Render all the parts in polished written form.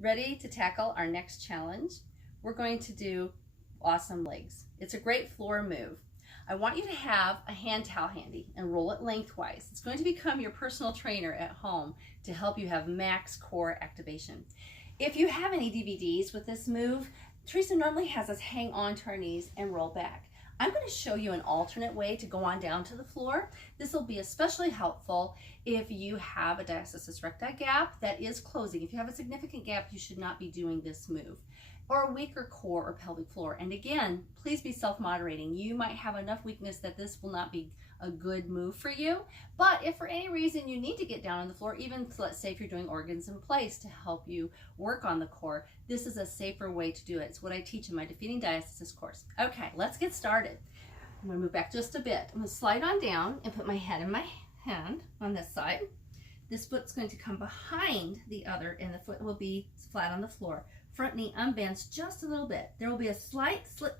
Ready to tackle our next challenge? We're going to do awesome legs. It's a great floor move. I want you to have a hand towel handy and roll it lengthwise. It's going to become your personal trainer at home to help you have max core activation. If you have any DVDs with this move, Teresa normally has us hang on to our knees and roll back. I'm going to show you an alternate way to go on down to the floor. This will be especially helpful if you have a diastasis recti gap that is closing. If you have a significant gap, you should not be doing this move. Or a weaker core or pelvic floor. And again, please be self-moderating. You might have enough weakness that this will not be a good move for you. But if for any reason you need to get down on the floor, even let's say if you're doing organs in place to help you work on the core, this is a safer way to do it. It's what I teach in my Defeating Diastasis course. Okay, let's get started. I'm gonna move back just a bit. I'm gonna slide on down and put my head in my hand on this side. This foot's going to come behind the other and the foot will be flat on the floor. Front knee unbends just a little bit. There will be a slight split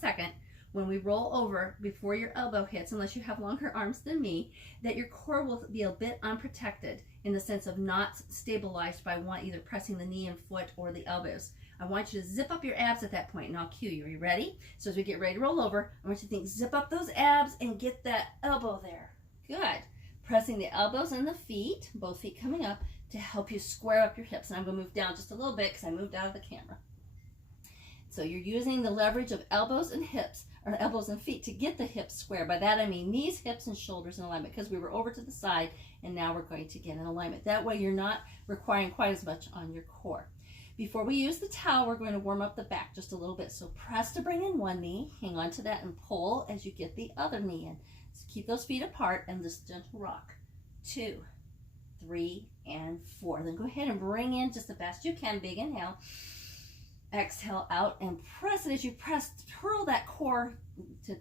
second when we roll over before your elbow hits, unless you have longer arms than me, that your core will be a bit unprotected in the sense of not stabilized by either pressing the knee and foot or the elbows. I want you to zip up your abs at that point, and I'll cue you. Are you ready? So as we get ready to roll over, I want you to think, zip up those abs and get that elbow there. Good. Pressing the elbows and the feet, both feet coming up, to help you square up your hips. And I'm going to move down just a little bit because I moved out of the camera. So you're using the leverage of elbows and hips, or elbows and feet, to get the hips square. By that I mean knees, hips, and shoulders in alignment, because we were over to the side and now we're going to get in alignment. That way you're not requiring quite as much on your core. Before we use the towel, we're going to warm up the back just a little bit. So press to bring in one knee, hang on to that and pull as you get the other knee in. So keep those feet apart and just gentle rock. 2, 3, and 4. Then go ahead and bring in just the best you can. Big inhale. Exhale out and press it as you press. Curl that core to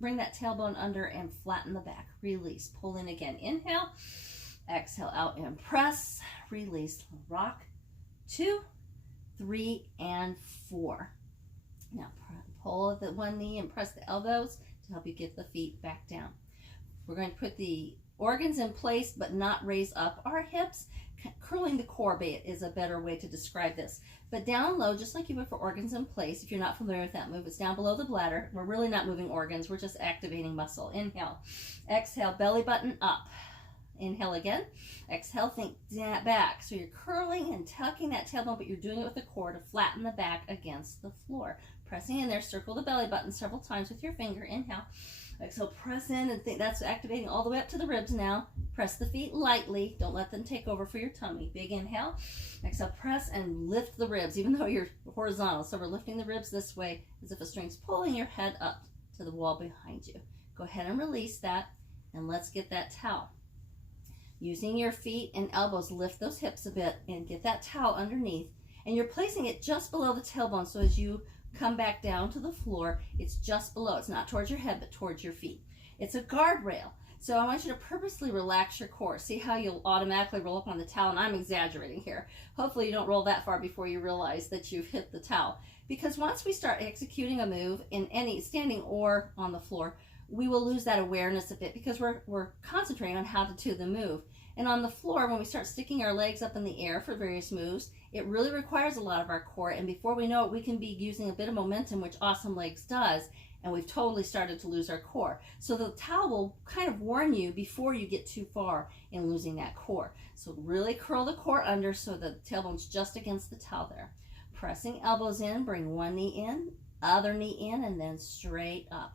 bring that tailbone under and flatten the back. Release. Pull in again. Inhale. Exhale out and press. Release. Rock. 2, 3, and 4. Now pull the one knee and press the elbows to help you get the feet back down. We're going to put the organs in place but not raise up our hips. Curling the core bit is a better way to describe this. But down low, just like you would for organs in place, if you're not familiar with that move, it's down below the bladder. We're really not moving organs, we're just activating muscle. Inhale. Exhale, belly button up. Inhale again. Exhale, think back. So you're curling and tucking that tailbone, but you're doing it with the core to flatten the back against the floor. Pressing in there, circle the belly button several times with your finger. Inhale. Exhale, press in and think that's activating all the way up to the ribs now. Press the feet lightly. Don't let them take over for your tummy. Big inhale. Exhale, press and lift the ribs, even though you're horizontal. So we're lifting the ribs this way as if a string's pulling your head up to the wall behind you. Go ahead and release that, and let's get that towel. Using your feet and elbows, lift those hips a bit and get that towel underneath. And you're placing it just below the tailbone, so as you come back down to the floor, it's just below. It's not towards your head, but towards your feet. It's a guardrail. So I want you to purposely relax your core. See how you'll automatically roll up on the towel, and I'm exaggerating here. Hopefully you don't roll that far before you realize that you've hit the towel. Because once we start executing a move in any standing or on the floor, we will lose that awareness a bit because we're concentrating on how to do the move. And on the floor, when we start sticking our legs up in the air for various moves, it really requires a lot of our core. And before we know it, we can be using a bit of momentum, which Awesome Legs does, and we've totally started to lose our core. So the towel will kind of warn you before you get too far in losing that core. So really curl the core under so the tailbone's just against the towel there. Pressing elbows in, bring one knee in, other knee in, and then straight up.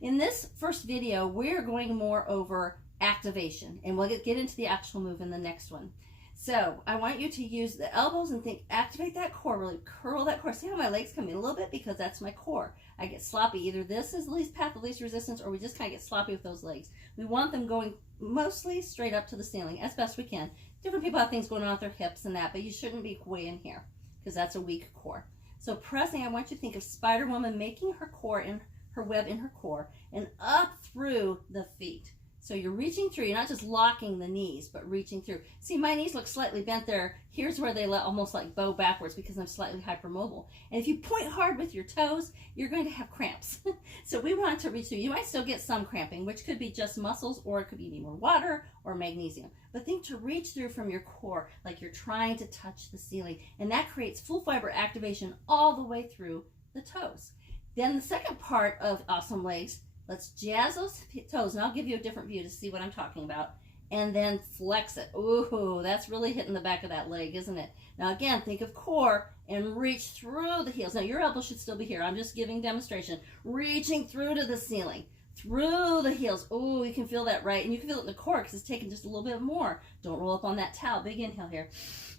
In this first video, we're going more over activation, and we'll get into the actual move in the next one. So I want you to use the elbows and think, activate that core, really curl that core. See how my legs come in a little bit? Because that's my core. I get sloppy. Either this is the least path of least resistance, or we just kind of get sloppy with those legs. We want them going mostly straight up to the ceiling as best we can. Different people have things going on with their hips and that, but you shouldn't be way in here because that's a weak core. So pressing, I want you to think of Spider Woman making her core in her web in her core and up through the feet. So you're reaching through, you're not just locking the knees, but reaching through. See, my knees look slightly bent there. Here's where they almost like bow backwards because I'm slightly hypermobile. And if you point hard with your toes, you're going to have cramps. So we want to reach through. You might still get some cramping, which could be just muscles, or it could be you need more water or magnesium. But think to reach through from your core like you're trying to touch the ceiling. And that creates full fiber activation all the way through the toes. Then the second part of Awesome Legs, let's jazz those toes, and I'll give you a different view to see what I'm talking about, and then flex it. Ooh, that's really hitting the back of that leg, isn't it? Now again, think of core and reach through the heels. Now your elbow should still be here. I'm just giving demonstration. Reaching through to the ceiling, through the heels. Ooh, you can feel that, right? And you can feel it in the core because it's taking just a little bit more. Don't roll up on that towel. Big inhale here.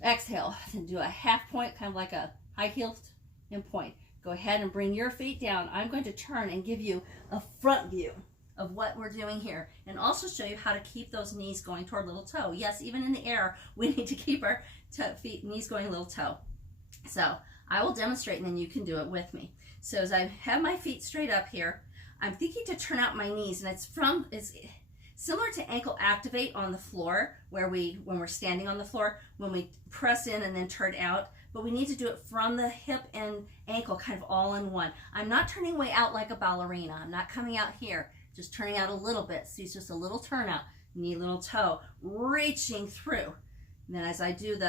Exhale, then do a half point, kind of like a high heel and point. Go ahead and bring your feet down. I'm going to turn and give you a front view of what we're doing here, and also show you how to keep those knees going toward little toe. Yes, even in the air, we need to keep our knees going little toe. So I will demonstrate, and then you can do it with me. So as I have my feet straight up here, I'm thinking to turn out my knees, and it's similar to ankle activate on the floor, where when we're standing on the floor, when we press in and then turn out. But we need to do it from the hip and ankle kind of all in one. I'm not turning way out like a ballerina. I'm not coming out here, just turning out a little bit. See, it's just a little turnout. Knee, little toe, reaching through. And then as I do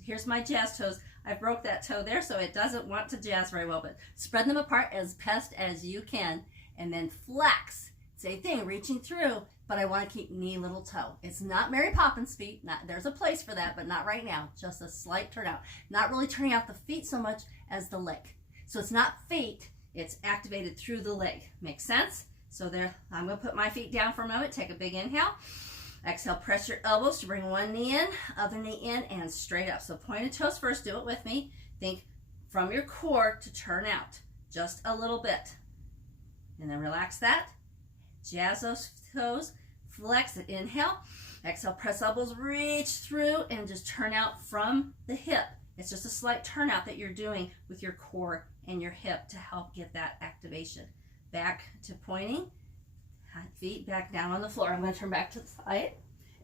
here's my jazz toes. I broke that toe there, so it doesn't want to jazz very well, but spread them apart as best as you can. And then flex. Same thing, reaching through, but I want to keep knee, little toe. It's not Mary Poppins feet. There's a place for that, but not right now. Just a slight turnout. Not really turning out the feet so much as the leg. So it's not feet, it's activated through the leg. Makes sense? So there, I'm going to put my feet down for a moment. Take a big inhale. Exhale, press your elbows to bring one knee in, other knee in, and straight up. So pointed toes first. Do it with me. Think from your core to turn out just a little bit. And then relax that. Jazz those toes, flex it, inhale, exhale, press elbows, reach through, and just turn out from the hip. It's just a slight turnout that you're doing with your core and your hip to help get that activation. Back to pointing, feet back down on the floor. I'm going to turn back to the side,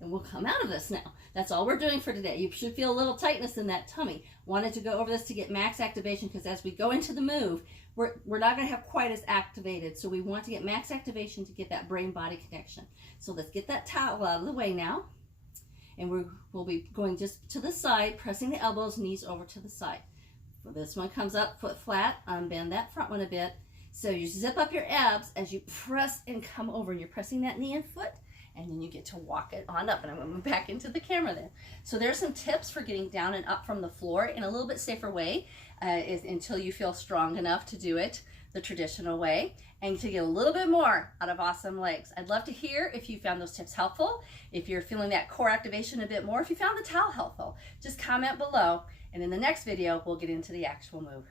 and we'll come out of this now. That's all we're doing for today. You should feel a little tightness in that tummy. Wanted to go over this to get max activation, because as we go into the move, we're not going to have quite as activated. So we want to get max activation to get that brain-body connection. So let's get that towel out of the way now. And we'll be going just to the side, pressing the elbows, knees over to the side. So this one comes up, foot flat, unbend that front one a bit. So you zip up your abs as you press and come over, and you're pressing that knee and foot, and then you get to walk it on up. And I'm going to move back into the camera there. So there's some tips for getting down and up from the floor in a little bit safer way until you feel strong enough to do it the traditional way and to get a little bit more out of Awesome Legs. I'd love to hear if you found those tips helpful, if you're feeling that core activation a bit more, if you found the towel helpful. Just comment below, and in the next video, we'll get into the actual move.